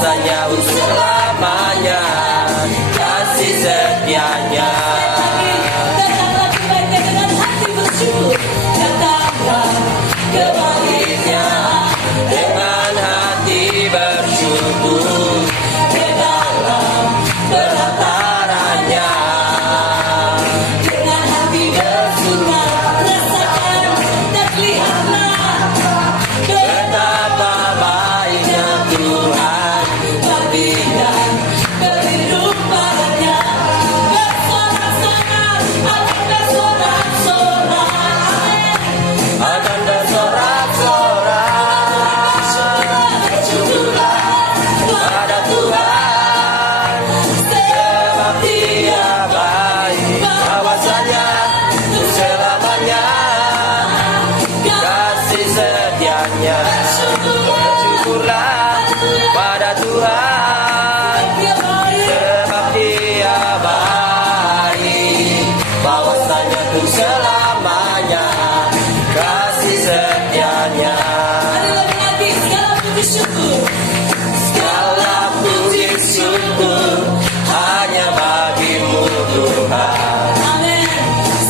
bahwasanya untuk selamanya kasih setianya. Datanglah kebaikan dengan hati bersyukur, datanglah kebaikannya Dengan hati bersyukur ke dalam berhantarannya. dengan hati bersuka, rasakan dan lihatlah Betapa baiknya Tuhan, bagi dan kehidupannya. Bersorak-sorak, akan bersorak-sorak, akan bersorak-sorak. bersyukurlah Pada Tuhan, sebab Dia baik, bahwasanya untuk selamanya kasih setianya. Bersyukurlah pada Tuhan, sebab Dia baik, bahwasanya untuk selamanya kasih setianya. Segala puji syukur hanya bagimu Tuhan,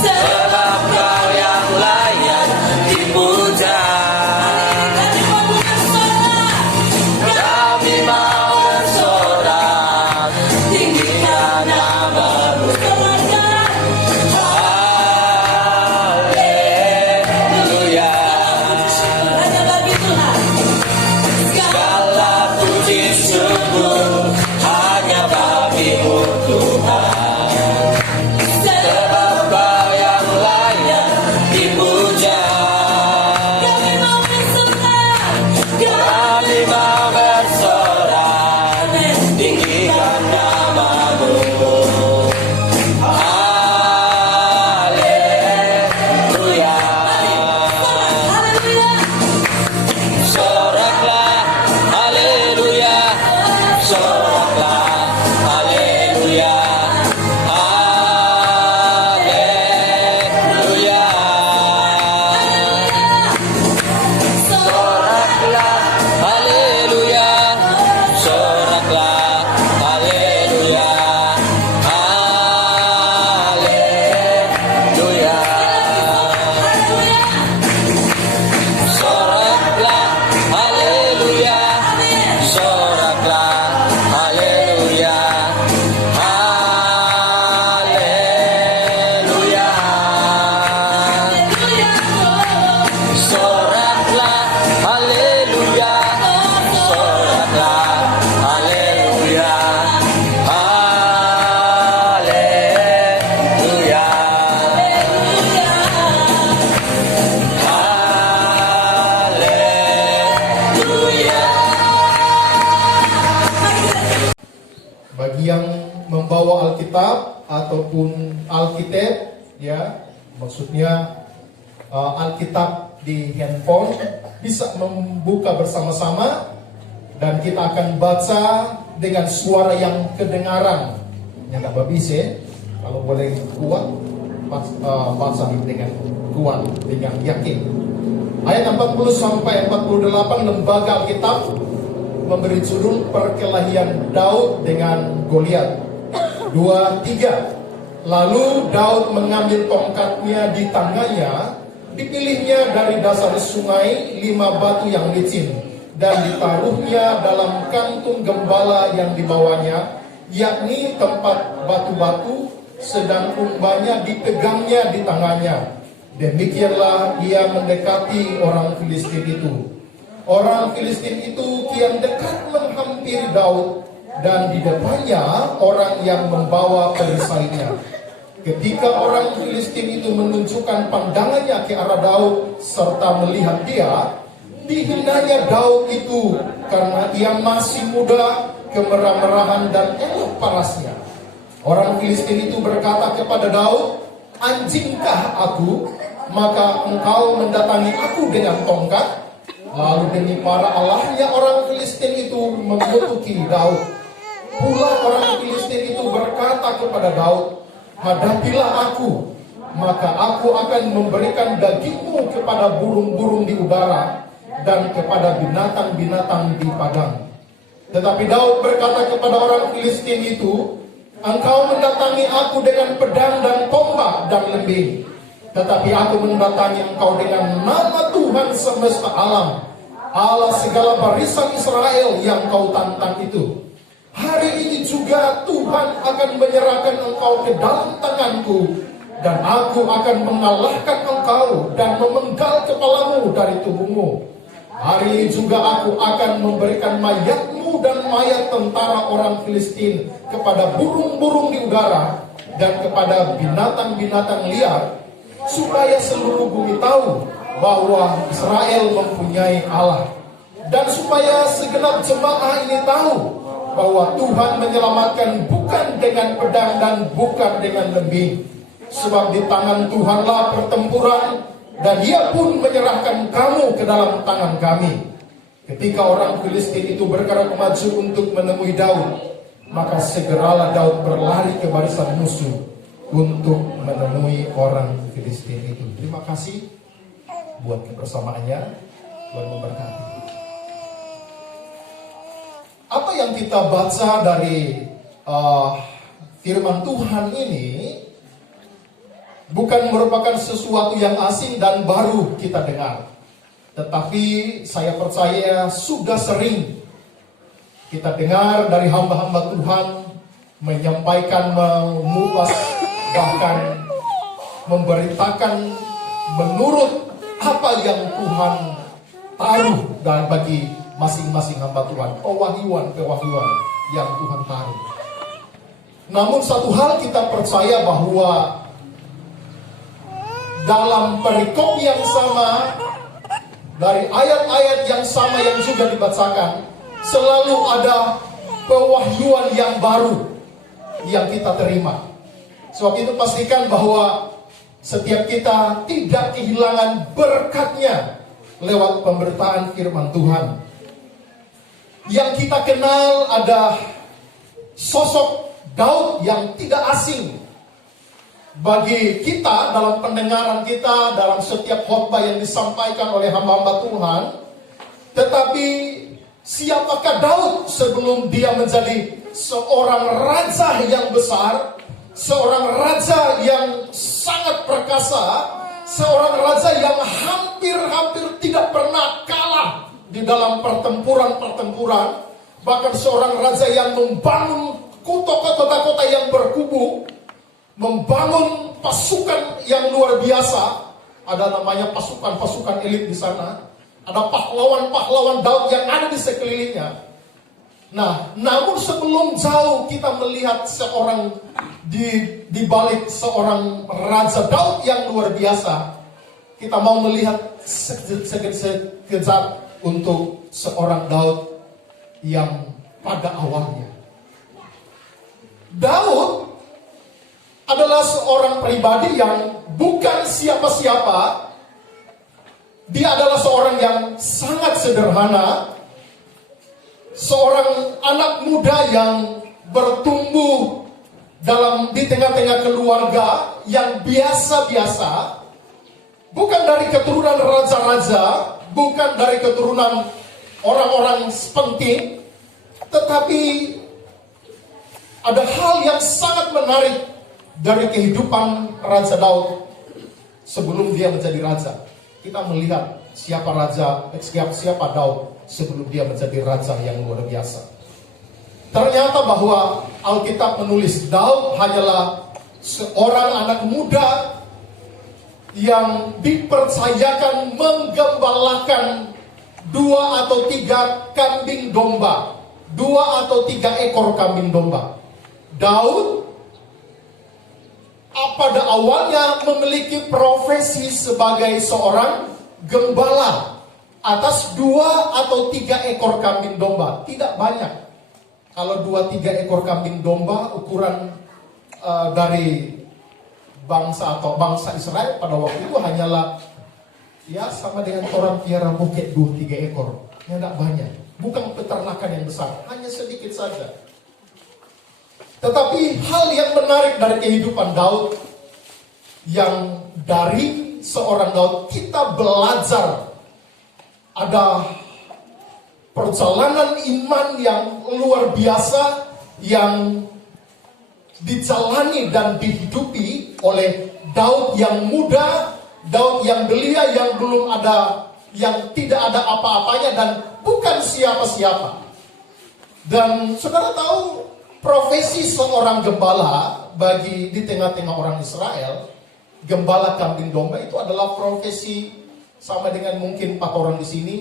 sebab Kau yang layak dipuja. Kami mau bersorak, tinggikan nama-Mu. Haleluya. Segala puji syukur hanya bagimu Tuhan, sebab Kau yang layak dipuja. Kami mau bersorak, tinggikan nama-Mu. Haleluya. Soraklah, haleluya. Soraklah, haleluya. Haleluya. Soraklah, haleluya. Soraklah, haleluya. Haleluya. Soraklah, haleluya. Soraklah, haleluya. Haleluya. Soraklah, haleluya. Soraklah, haleluya. Haleluya. Haleluya. Bagi yang membawa Alkitab ataupun Alkitab, ya, maksudnya Alkitab di handphone, bisa membuka bersama-sama dan kita akan baca dengan suara yang kedengaran. Yang nggak bisa, kalau boleh kuat, baca dengan kuat, dengan yakin. Ayat 40 sampai 48 Lembaga Alkitab memberi judul Perkelahian Daud dengan Goliat. 2-3. Lalu Daud mengambil tongkatnya di tangannya, dipilihnya dari dasar sungai 5 batu yang licin, dan ditaruhnya dalam kantung gembala yang dibawanya, yakni tempat batu-batu, sedang umbanya dipegangnya di tangannya. Demikianlah ia mendekati orang Filistin itu. Orang Filistin itu kian dekat menghampiri Daud, dan di depannya orang yang membawa perisainya. Ketika orang Filistin itu menunjukkan pandangannya ke arah Daud serta melihat dia, dihinanya Daud itu karena ia masih muda, kemerah-merahan dan elok parasnya. Orang Filistin itu berkata kepada Daud, "Anjingkah aku, maka engkau mendatangi aku dengan tongkat?" Lalu demi para allahnya orang Filistin itu mengutuki Daud. Pula orang Filistin itu berkata kepada Daud, "Hadapilah aku, maka aku akan memberikan dagingmu kepada burung-burung di udara dan kepada binatang-binatang di padang." Tetapi Daud berkata kepada orang Filistin itu, engkau mendatangi aku dengan pedang dan tombak dan lembing, tetapi aku mendatangi engkau dengan nama Tuhan semesta alam, Allah segala barisan Israel yang kau tantang itu. Hari ini juga Tuhan akan menyerahkan engkau ke dalam tanganku, dan aku akan mengalahkan engkau dan memenggal kepalamu dari tubuhmu. Hari ini juga aku akan memberikan mayatmu dan mayat tentara orang Filistin kepada burung-burung di udara dan kepada binatang-binatang liar, supaya seluruh bumi tahu bahwa Israel mempunyai Allah, dan supaya segenap jemaah ini tahu bahwa Tuhan menyelamatkan bukan dengan pedang dan bukan dengan lembing, sebab di tangan Tuhanlah pertempuran, dan Dia pun menyerahkan kamu ke dalam tangan kami. Ketika orang Filistin itu bergerak maju untuk menemui Daud, maka segeralah Daud berlari ke barisan musuh untuk menemui orang Filistin itu. Terima kasih buat kebersamaannya. Tuhan memberkati. Apa yang kita baca dari firman Tuhan ini bukan merupakan sesuatu yang asing dan baru kita dengar, tetapi saya percaya sudah sering kita dengar dari hamba-hamba Tuhan menyampaikan, mengupas, bahkan memberitakan menurut apa yang Tuhan taruh dan bagi masing-masing hamba Tuhan, pewahyuan yang Tuhan taruh. Namun satu hal kita percaya bahwa dalam perikop yang sama, dari ayat-ayat yang sama yang juga dibacakan, selalu ada pewahyuan yang baru yang kita terima. Sebab itu pastikan bahwa setiap kita tidak kehilangan berkatnya lewat pemberitaan firman Tuhan. Yang kita kenal ada sosok Daud yang tidak asing bagi kita dalam pendengaran kita, dalam setiap khotbah yang disampaikan oleh hamba-hamba Tuhan. Tetapi siapakah Daud sebelum dia menjadi seorang raja yang besar, seorang raja yang sangat perkasa, seorang raja yang hampir-hampir tidak pernah kalah di dalam pertempuran-pertempuran, bahkan seorang raja yang membangun kota-kota yang berkubu, membangun pasukan yang luar biasa. Ada namanya pasukan-pasukan elit di sana. Ada pahlawan-pahlawan Daud yang ada di sekelilingnya. Nah, namun sebelum jauh kita melihat seorang di balik seorang raja Daud yang luar biasa, kita mau melihat sekejap untuk seorang Daud yang pada awalnya. Daud adalah seorang pribadi yang bukan siapa-siapa. Dia adalah seorang yang sangat sederhana, seorang anak muda yang bertumbuh di tengah-tengah keluarga yang biasa-biasa, bukan dari keturunan raja-raja, bukan dari keturunan orang-orang penting, tetapi ada hal yang sangat menarik dari kehidupan Raja Daud sebelum dia menjadi raja. Kita melihat siapa Daud sebelum dia menjadi raja yang luar biasa. Ternyata bahwa Alkitab menulis Daud hanyalah seorang anak muda yang dipercayakan menggembalakan 2 atau 3 kambing domba, 2 atau 3 ekor kambing domba. Daud pada awalnya memiliki profesi sebagai seorang gembala atas 2 atau 3 ekor kambing domba. Tidak banyak. Kalau 2-3 ekor kambing domba ukuran dari bangsa Israel pada waktu itu hanyalah ya sama dengan orang piara bukit 2-3 ekor. Ya tidak banyak. Bukan peternakan yang besar, hanya sedikit saja. Tetapi hal yang menarik dari kehidupan Daud, yang dari seorang Daud kita belajar ada perjalanan iman yang luar biasa yang dijalani dan dihidupi oleh Daud yang muda, Daud yang belia, yang belum ada, yang tidak ada apa-apanya dan bukan siapa-siapa. Dan saudara tahu profesi seorang gembala bagi di tengah-tengah orang Israel, gembala kambing domba itu adalah profesi sama dengan mungkin 4 orang di sini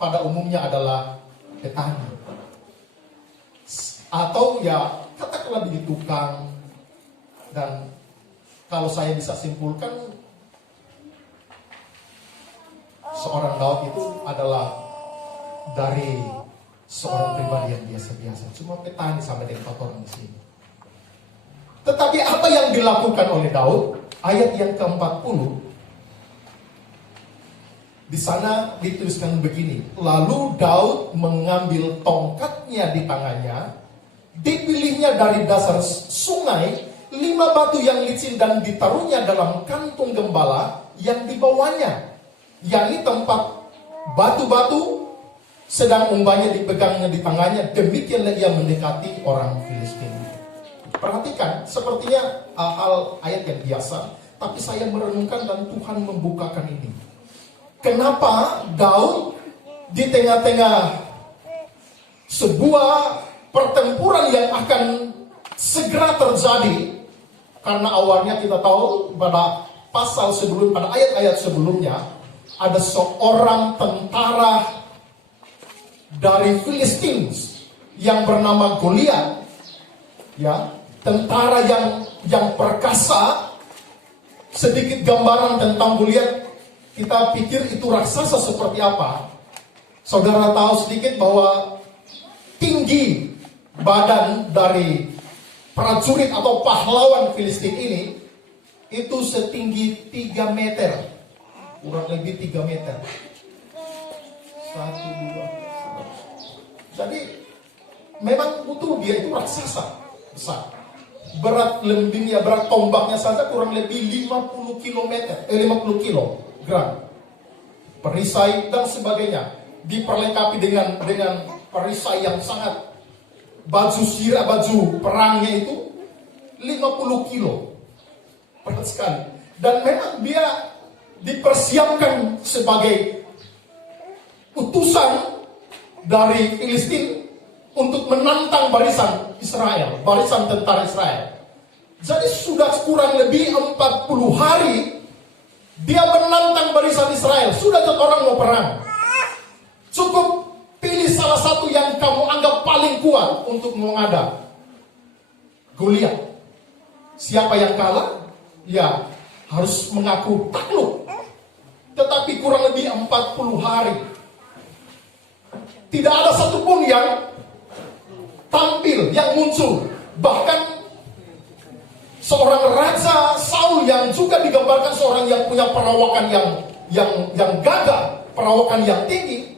pada umumnya adalah petani. Atau ya katakanlah di tukang. Dan kalau saya bisa simpulkan, seorang Daud itu adalah dari seorang pribadi yang biasa-biasa, cuma petani sama dengan 4 orang di sini. Tetapi apa yang dilakukan oleh Daud? Ayat yang ke-40 di sana dituliskan begini. Lalu Daud mengambil tongkatnya di tangannya, dipilihnya dari dasar sungai 5 batu yang licin dan ditaruhnya dalam kantung gembala yang dibawanya, yakni tempat batu-batu, sedang umbanya dipegangnya di tangannya. Demikianlah ia mendekati orang Filistin. Perhatikan, sepertinya hal ayat yang biasa, tapi saya merenungkan dan Tuhan membukakan ini. Kenapa Daud di tengah-tengah sebuah pertempuran yang akan segera terjadi, karena awalnya kita tahu pada pasal sebelum, pada ayat-ayat sebelumnya, ada seorang tentara dari Filistin yang bernama Goliat, ya, tentara yang perkasa. Sedikit gambaran tentang Goliat, kita pikir itu raksasa seperti apa. Saudara tahu sedikit bahwa tinggi badan dari prajurit atau pahlawan Filistin ini itu setinggi 3 meter, kurang lebih 3 meter. 1, 2. Jadi memang betul dia itu raksasa besar. Berat lembingnya, berat tombaknya saja kurang lebih 50 kilogram. Perisai dan sebagainya. Diperlengkapi dengan perisai yang sangat, baju sirah, baju perangnya itu 50 kilo. Berat sekali. Dan memang dia dipersiapkan sebagai utusan dari Filistin untuk menantang barisan Israel, barisan tentara Israel. Jadi sudah kurang lebih 40 hari dia menantang barisan Israel. Sudah orang mau perang. Cukup pilih salah satu yang kamu anggap paling kuat untuk menghadap Goliat. Siapa yang kalah? Ya harus mengaku takluk. Tetapi kurang lebih 40 hari tidak ada satupun yang tampil, yang muncul. Bahkan seorang raja Saul yang juga digambarkan seorang yang punya perawakan yang gagah, perawakan yang tinggi,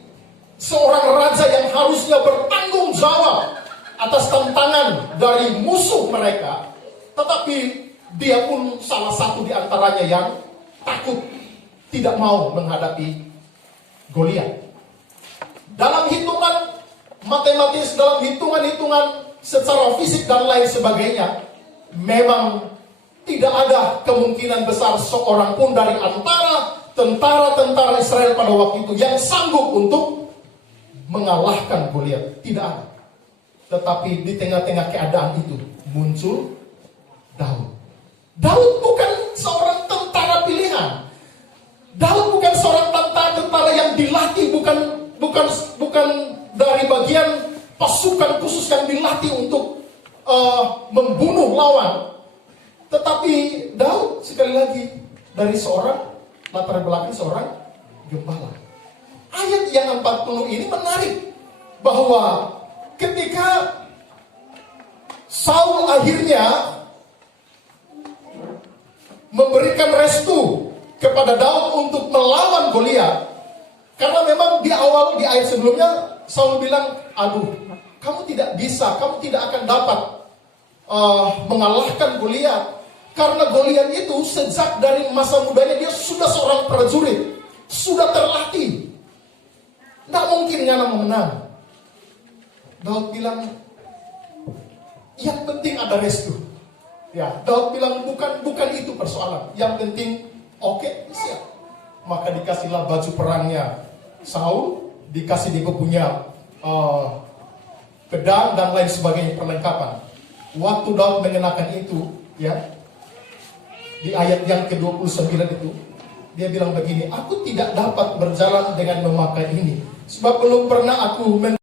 seorang raja yang harusnya bertanggung jawab atas tantangan dari musuh mereka, tetapi dia pun salah satu di antaranya yang takut, tidak mau menghadapi Goliat. Dalam hitungan matematis, dalam hitungan secara fisik dan lain sebagainya, memang tidak ada kemungkinan besar seorang pun dari antara tentara-tentara Israel pada waktu itu yang sanggup untuk mengalahkan Goliat. Tidak ada. Tetapi di tengah-tengah keadaan itu muncul Daud. Daud bukan seorang tentara pilihan. Daud bukan seorang tentara yang dilatih, bukan dari bagian pasukan khusus yang dilatih untuk membunuh lawan. Tetapi Daud sekali lagi dari seorang latar belakang seorang gembala. Ayat yang 40 ini menarik, bahwa ketika Saul akhirnya memberikan restu kepada Daud untuk melawan Goliat, karena memang di awal, di ayat sebelumnya Saul bilang, aduh, kamu tidak bisa, kamu tidak akan dapat mengalahkan Goliat. Karena Goliat itu sejak dari masa mudanya dia sudah seorang prajurit, sudah terlatih. Tidak mungkin menyala memenang. Daud bilang, yang penting ada restu. Ya, Daud bilang bukan itu persoalan. Yang penting, oke, siap. Maka dikasihlah baju perangnya Saul, dikasih dia punya pedang dan lain sebagainya perlengkapan. Waktu Daud mengenakan itu, ya, di ayat yang ke-29 itu, dia bilang begini, aku tidak dapat berjalan dengan memakai ini, sebab belum pernah aku